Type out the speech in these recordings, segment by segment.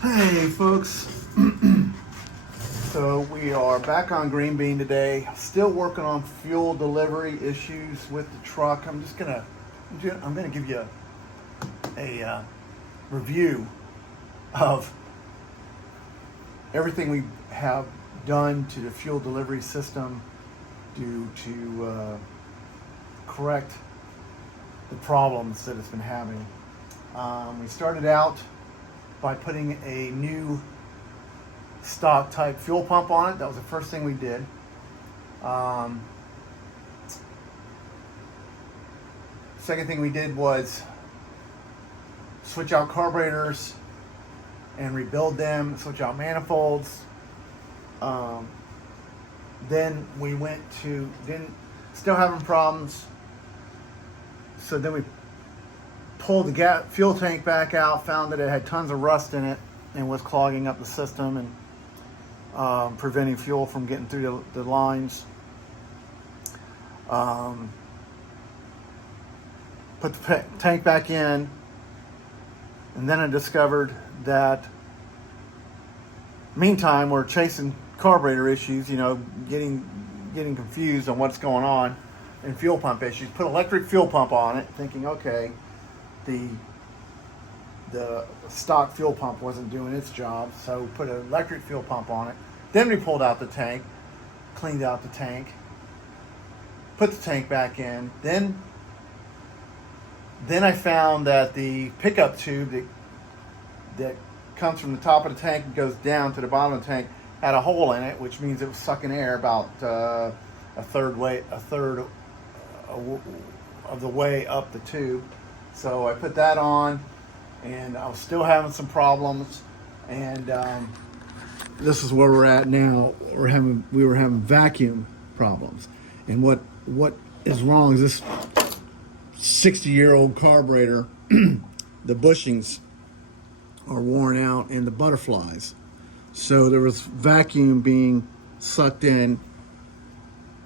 Hey folks, so we are back on Green Bean today. Still working on fuel delivery issues with the truck. I'm gonna give you a review of everything we have done to the fuel delivery system to correct the problems that it's been having. We started out by putting a new stock type fuel pump on it. That was the first thing we did. Second thing we did was switch out carburetors and rebuild them, switch out manifolds. Then we went to, still having problems. So then we pulled the fuel tank back out, found that it had tons of rust in it and was clogging up the system and preventing fuel from getting through the lines. Put the tank back in, and then I discovered that meantime we're chasing carburetor issues, getting confused on what's going on, and fuel pump issues. Put electric fuel pump on it, thinking, okay, the stock fuel pump wasn't doing its job, so put an electric fuel pump on it. Then we pulled out the tank, cleaned out the tank, put the tank back in. Then I found that the pickup tube that comes from the top of the tank and goes down to the bottom of the tank had a hole in it, which means it was sucking air about a third of the way up the tube. So I put that on, and I was still having some problems. And this is where we're at now. We were having vacuum problems, and what is wrong is this 60-year-old carburetor. The bushings are worn out, and the butterflies. So there was vacuum being sucked in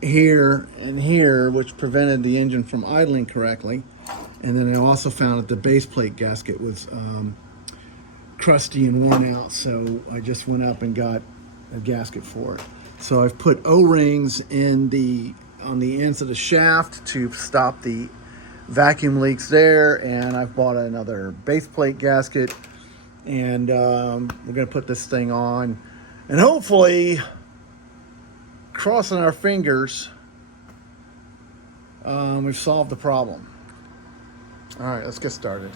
here and here, which prevented the engine from idling correctly. And then I also found that the base plate gasket was crusty and worn out, so I just went up and got a gasket for it. So I've put O-rings on the ends of the shaft to stop the vacuum leaks there, and I've bought another base plate gasket, and we're going to put this thing on, and hopefully, crossing our fingers, we've solved the problem. All right, let's get started.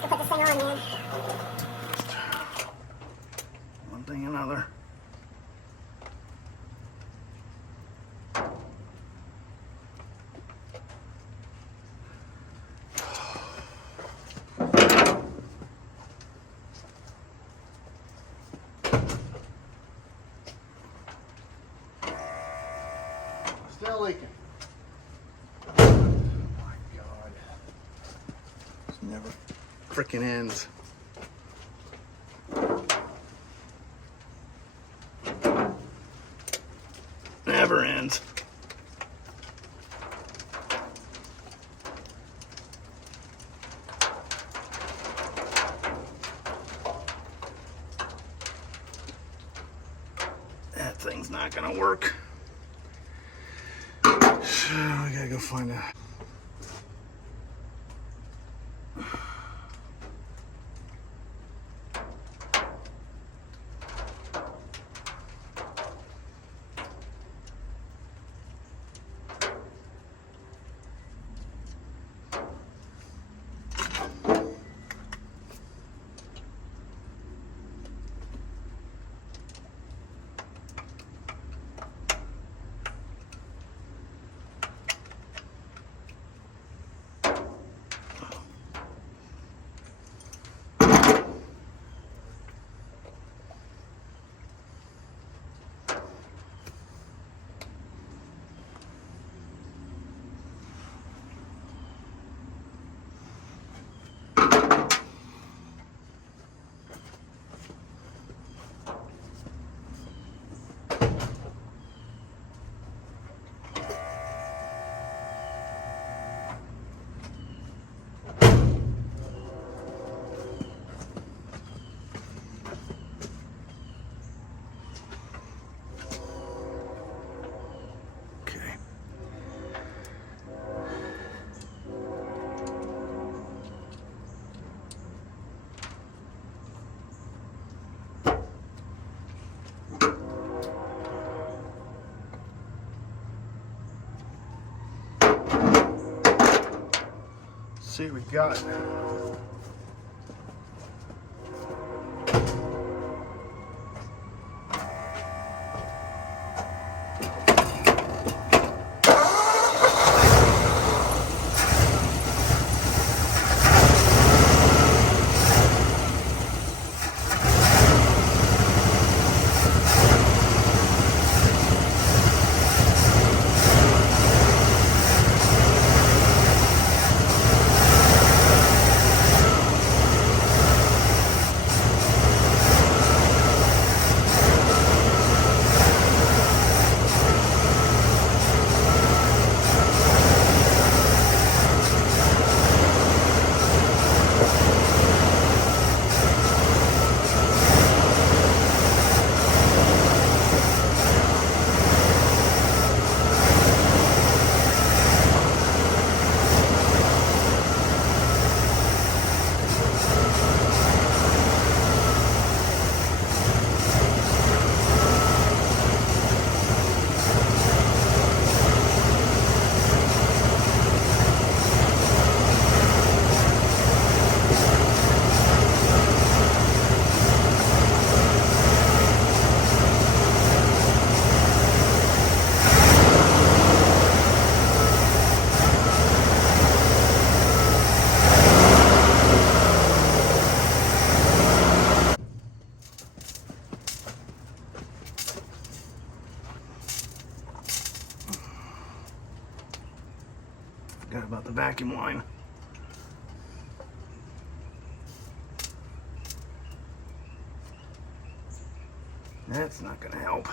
To put this thing on, man. One thing another. Still leaking. Oh my God. It's never freaking ends. Never ends. That thing's not gonna work. So I gotta go find a see what we got. Forgot about the vacuum line. That's not gonna help.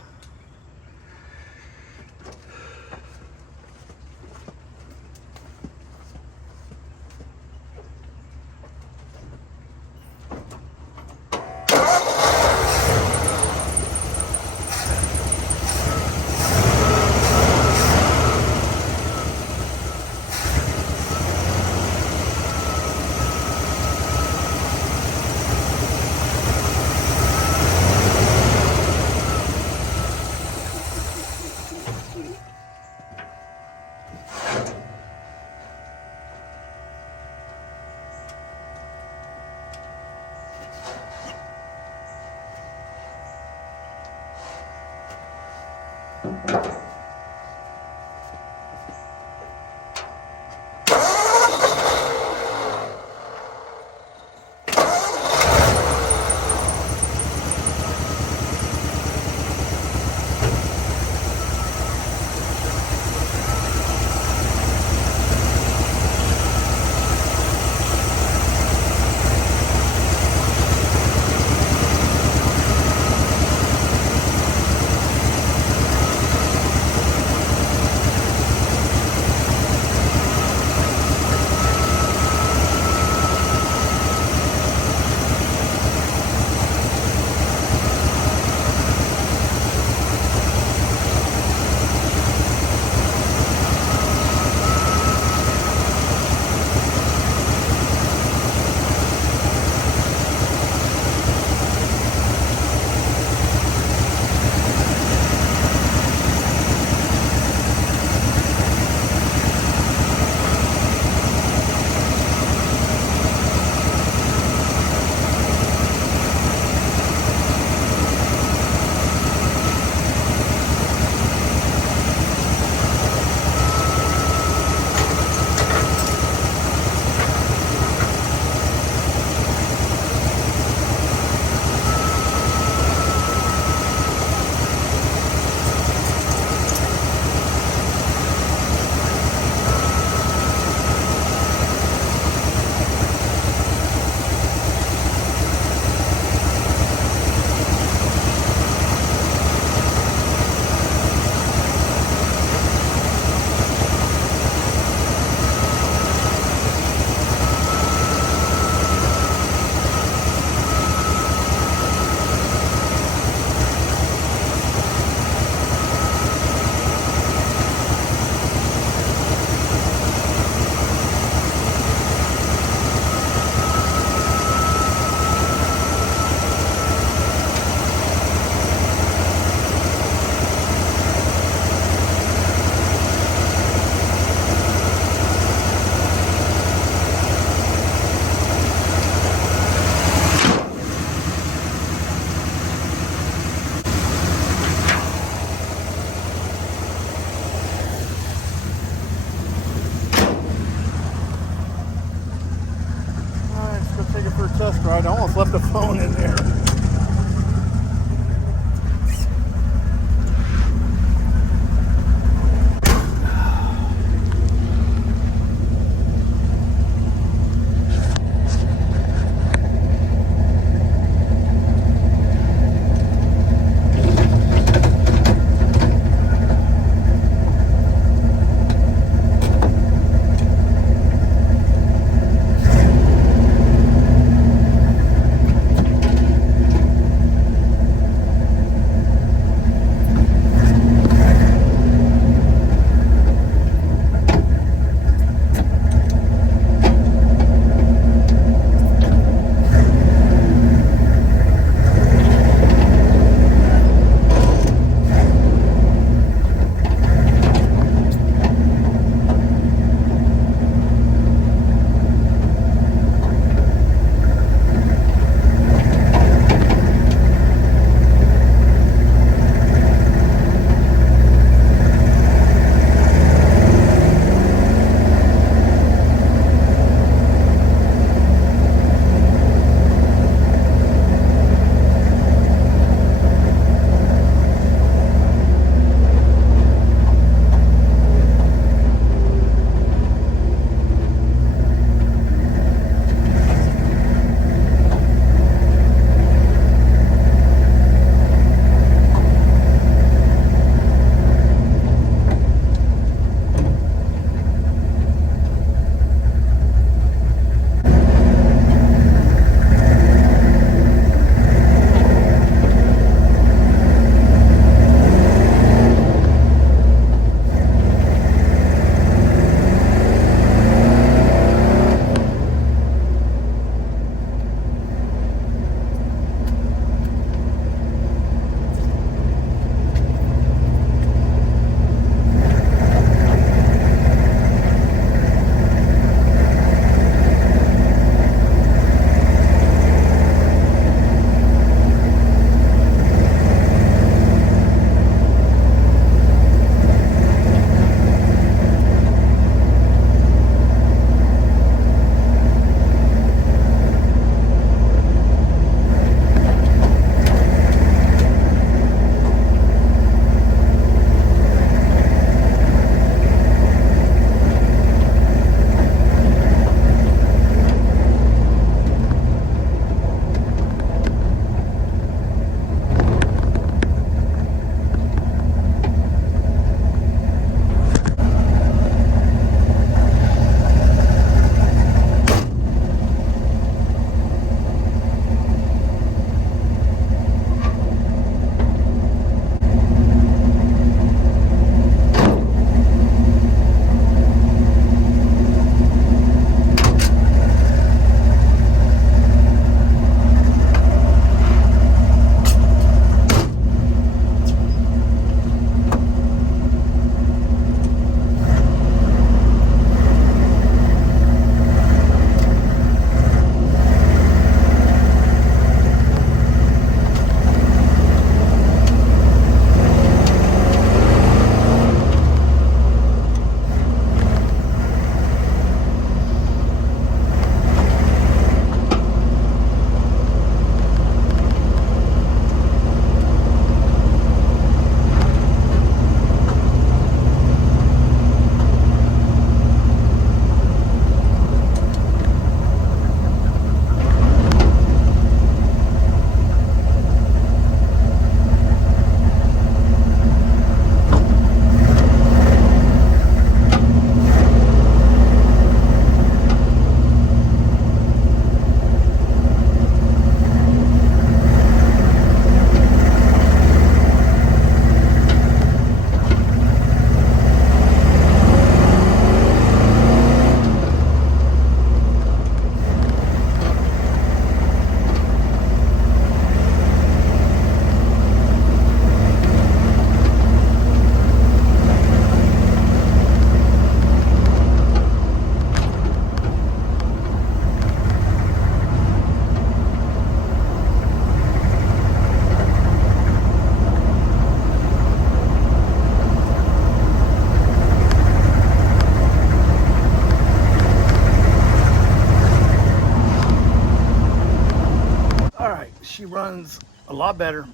runs a lot better.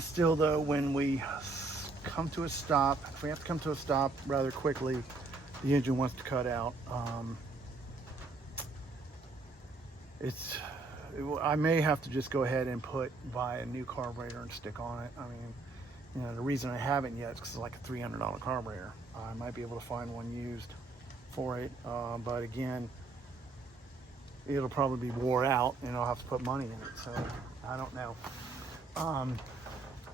Still though, when we come to a stop, if we have to come to a stop rather quickly, the engine wants to cut out. I may have to just go ahead and buy a new carburetor and stick on it. I mean, you know, the reason I haven't yet is because it's like a $300 carburetor. I might be able to find one used for it, but again, it'll probably be wore out and I'll have to put money in it, so I don't know.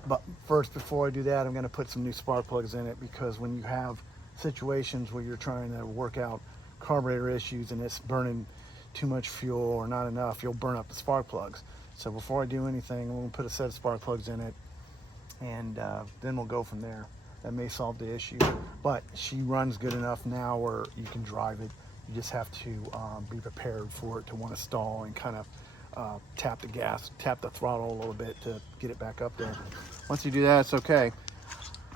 But first, before I do that, I'm going to put some new spark plugs in it, because when you have situations where you're trying to work out carburetor issues and it's burning too much fuel or not enough, you'll burn up the spark plugs. So before I do anything, I'm going to put a set of spark plugs in it, and then we'll go from there. That may solve the issue, but she runs good enough now where you can drive it. You just have to be prepared for it to want to stall and kind of tap the throttle a little bit to get it back up there. Once you do that, it's okay.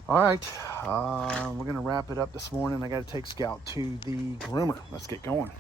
All right, we're gonna wrap it up this morning. I got to take Scout to the groomer. Let's get going.